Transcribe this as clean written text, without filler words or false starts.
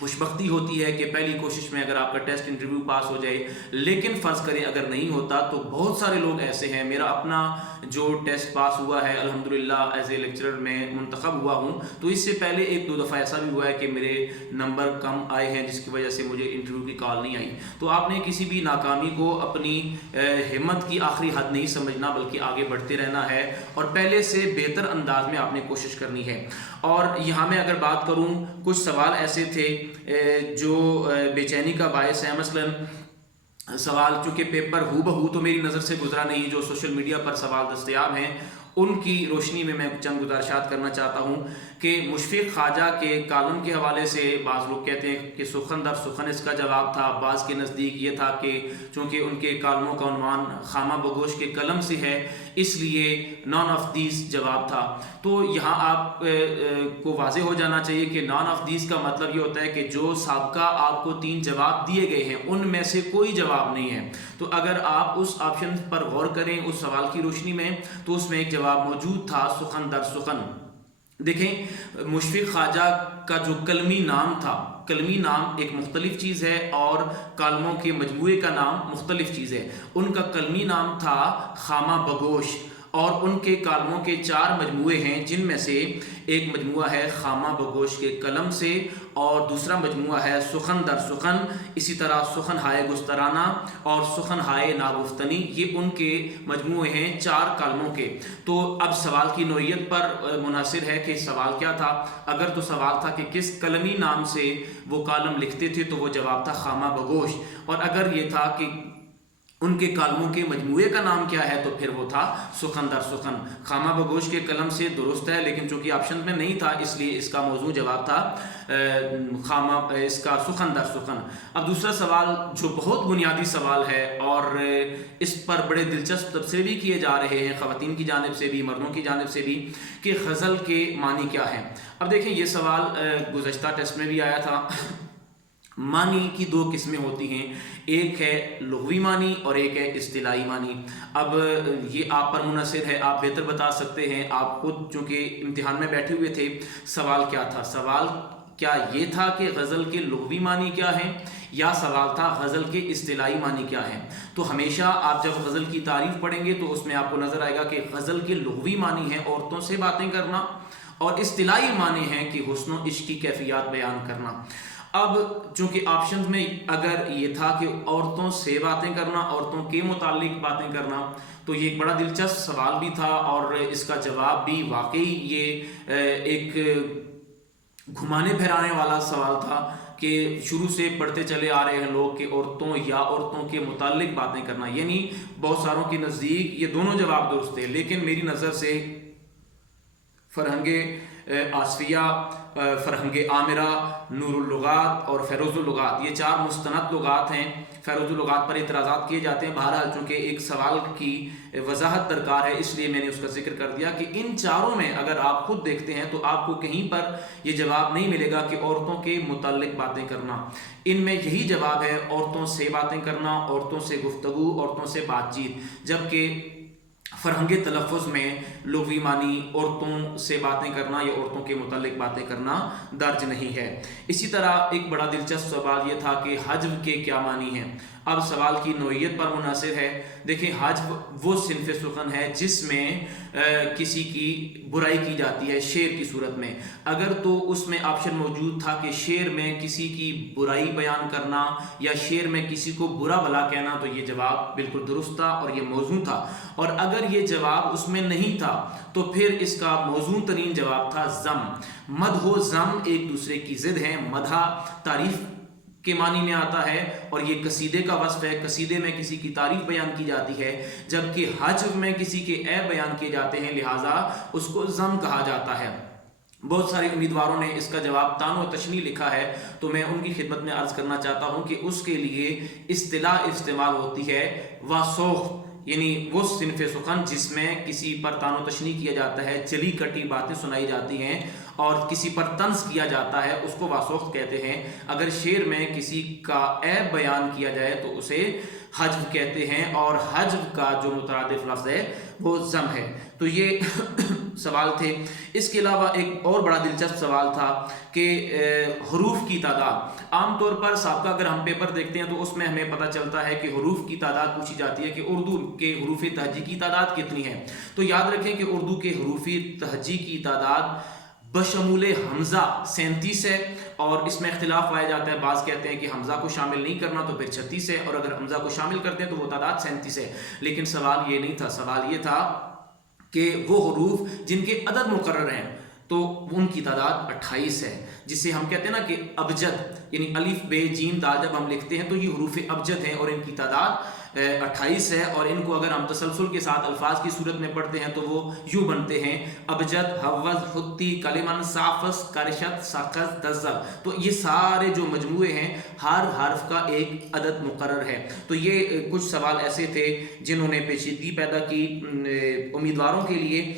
خوشبختی ہوتی ہے کہ پہلی کوشش میں اگر آپ کا ٹیسٹ انٹرویو پاس ہو جائے، لیکن فرض کریں اگر نہیں ہوتا تو بہت سارے لوگ ایسے ہیں. میرا اپنا جو ٹیسٹ پاس ہوا ہے الحمدللہ ایز اے لیکچرر میں منتخب ہوا ہوں، تو اس سے پہلے ایک دو دفعہ ایسا بھی ہوا ہے کہ میرے نمبر کم آئے ہیں جس کی وجہ سے مجھے انٹرویو کی کال نہیں آئی. تو آپ نے کسی بھی ناکامی کو اپنی ہمت کی آخری حد نہیں سمجھنا، بلکہ آگے بڑھتے رہنا ہے اور پہلے سے بہتر انداز میں آپ نے کوشش کرنی ہے. اور یہاں میں اگر بات کروں، کچھ سوال ایسے تھے جو بے چینی کا باعث ہے. مثلا سوال چونکہ پیپر ہو بہو تو میری نظر سے گزرا نہیں، جو سوشل میڈیا پر سوال دستیاب ہیں ان کی روشنی میں چند گزارشات کرنا چاہتا ہوں کہ مشفق خواجہ کے کالم کے حوالے سے بعض لوگ کہتے ہیں کہ سخن در سخن اس کا جواب تھا. بعض کے نزدیک یہ تھا کہ چونکہ ان کے کالموں کا عنوان خامہ بگوش کے قلم سے ہے اس لیے نان آف دیز جواب تھا. تو یہاں آپ کو واضح ہو جانا چاہیے کہ نان آف دیز کا مطلب یہ ہوتا ہے کہ جو سابقہ آپ کو 3 جواب دیے گئے ہیں ان میں سے کوئی جواب نہیں ہے. تو اگر آپ اس آپشن پر غور کریں اس سوال کی روشنی میں تو اس میں ایک جواب موجود تھا سخن در سخن. دیکھیں مشفق خواجہ کا جو کلمی نام تھا، کلمی نام ایک مختلف چیز ہے اور کالموں کے مجموعے کا نام مختلف چیز ہے. ان کا کلمی نام تھا خامہ بگوش اور ان کے کالموں کے 4 مجموعے ہیں، جن میں سے ایک مجموعہ ہے خامہ بگوش کے قلم سے اور دوسرا مجموعہ ہے سخن در سخن، اسی طرح سخن ہائے گسترانہ اور سخن ہائے ناگفتنی. یہ ان کے مجموعے ہیں 4 کالموں کے. تو اب سوال کی نوعیت پر منحصر ہے کہ سوال کیا تھا. اگر تو سوال تھا کہ کس کلمی نام سے وہ کالم لکھتے تھے تو وہ جواب تھا خامہ بگوش، اور اگر یہ تھا کہ ان کے کالموں کے مجموعے کا نام کیا ہے تو پھر وہ تھا سخن در سخن. خامہ بگوش کے قلم سے درست ہے، لیکن چونکہ آپشن میں نہیں تھا اس لیے اس کا موضوع جواب تھا اس کا سخن در سخن. اب دوسرا سوال جو بہت بنیادی سوال ہے اور اس پر بڑے دلچسپ تبصرے بھی کیے جا رہے ہیں خواتین کی جانب سے بھی مردوں کی جانب سے بھی کہ غزل کے معنی کیا ہیں. اب دیکھیں یہ سوال گزشتہ ٹیسٹ میں بھی آیا تھا. معنی کی 2 قسمیں ہوتی ہیں، ایک ہے لغوی معنی اور ایک ہے اصطلاحی معنی. اب یہ آپ پر منحصر ہے، آپ بہتر بتا سکتے ہیں. آپ خود چونکہ امتحان میں بیٹھے ہوئے تھے، سوال کیا تھا؟ سوال کیا یہ تھا کہ غزل کے لغوی معنی کیا ہیں، یا سوال تھا غزل کے اصطلاحی معنی کیا ہیں؟ تو ہمیشہ آپ جب غزل کی تعریف پڑھیں گے تو اس میں آپ کو نظر آئے گا کہ غزل کے لغوی معنی ہیں عورتوں سے باتیں کرنا، اور اصطلاحی معنی ہیں کہ حسن و عشق کی کیفیات بیان کرنا. اب چونکہ آپشنز میں اگر یہ تھا کہ عورتوں سے باتیں کرنا، عورتوں کے متعلق باتیں کرنا، تو یہ ایک بڑا دلچسپ سوال بھی تھا اور اس کا جواب بھی واقعی یہ ایک گھمانے پھرانے والا سوال تھا کہ شروع سے پڑھتے چلے آ رہے ہیں لوگ کہ عورتوں یا عورتوں کے متعلق باتیں کرنا. یعنی بہت ساروں کے نزدیک یہ دونوں جواب درست تھے، لیکن میری نظر سے فرہنگ آصفیہ، فرہنگ عامرہ، نور اللغات اور فیروز اللغات، یہ 4 مستند لغات ہیں. فیروز اللغات پر اعتراضات کیے جاتے ہیں. بہرحال چونکہ ایک سوال کی وضاحت درکار ہے اس لیے میں نے اس کا ذکر کر دیا کہ ان 4 میں اگر آپ خود دیکھتے ہیں تو آپ کو کہیں پر یہ جواب نہیں ملے گا کہ عورتوں کے متعلق باتیں کرنا. ان میں یہی جواب ہے عورتوں سے باتیں کرنا، عورتوں سے گفتگو، عورتوں سے بات چیت. جبکہ فرہنگ تلفظ میں لغوی معنی عورتوں سے باتیں کرنا یا عورتوں کے متعلق باتیں کرنا درج نہیں ہے. اسی طرح ایک بڑا دلچسپ سوال یہ تھا کہ حجب کے کیا معنی ہیں. اب سوال کی نوعیت پر منحصر ہے. دیکھیں حجب وہ صنف سخن ہے جس میں کسی کی برائی کی جاتی ہے شعر کی صورت میں. اگر تو اس میں آپشن موجود تھا کہ شعر میں کسی کی برائی بیان کرنا یا شعر میں کسی کو برا بھلا کہنا تو یہ جواب بالکل درست تھا اور یہ موزوں تھا. اور اگر یہ جواب اس میں نہیں تھا تو پھر اس کا موزوں ترین جواب تھا ذم. مدح و ذم ایک دوسرے کی ضد ہیں. مدح تعریف کے معنی میں آتا ہے اور یہ قصیدے کا وصف ہے. قصیدے میں کسی کی تعریف بیان کی جاتی ہے، جبکہ حجب میں کسی کے عیب بیان کیے جاتے ہیں، لہٰذا اس کو ذم کہا جاتا ہے. بہت سارے امیدواروں نے اس کا جواب تان و تشنیع لکھا ہے، تو میں ان کی خدمت میں عرض کرنا چاہتا ہوں کہ اس کے لیے اصطلاح استعمال ہوتی ہے واسوخ، یعنی وہ صنف سخن جس میں کسی پر تان و تشنیع کیا جاتا ہے، چلی کٹی باتیں سنائی جاتی ہیں اور کسی پر طنز کیا جاتا ہے اس کو واسوخت کہتے ہیں. اگر شعر میں کسی کا عیب بیان کیا جائے تو اسے حجو کہتے ہیں، اور حجو کا جو مترادف لفظ ہے وہ ضم ہے. تو یہ سوال تھے. اس کے علاوہ ایک اور بڑا دلچسپ سوال تھا کہ حروف کی تعداد. عام طور پر سابقہ اگر ہم پیپر دیکھتے ہیں تو اس میں ہمیں پتہ چلتا ہے کہ حروف کی تعداد پوچھی جاتی ہے کہ اردو کے حروف تہجی کی تعداد کتنی ہے. تو یاد رکھیں کہ اردو کے حروف تہجی کی تعداد بشمول حمزہ 37 ہے، اور اس میں اختلاف پایا جاتا ہے. بعض کہتے ہیں کہ حمزہ کو شامل نہیں کرنا تو پھر 36 ہے، اور اگر حمزہ کو شامل کرتے ہیں تو وہ تعداد 37 ہے. لیکن سوال یہ نہیں تھا، سوال یہ تھا کہ وہ حروف جن کے عدد مقرر ہیں تو ان کی تعداد 28 ہے، جسے ہم کہتے ہیں نا کہ ابجد، یعنی الف بے جیم دال جب ہم لکھتے ہیں تو یہ حروف ابجد ہیں اور ان کی تعداد 28 ہے. اور ان کو اگر ہم تسلسل کے ساتھ الفاظ کی صورت میں پڑھتے ہیں تو وہ یوں بنتے ہیں: ابجد، حوض، حتی، کلمن، سافس، کرشت، سقز، دزل. تو یہ سارے جو مجموعے ہیں ہر حرف کا ایک عدد مقرر ہے. تو یہ کچھ سوال ایسے تھے جنہوں نے پیچیدگی پیدا کی امیدواروں کے لیے.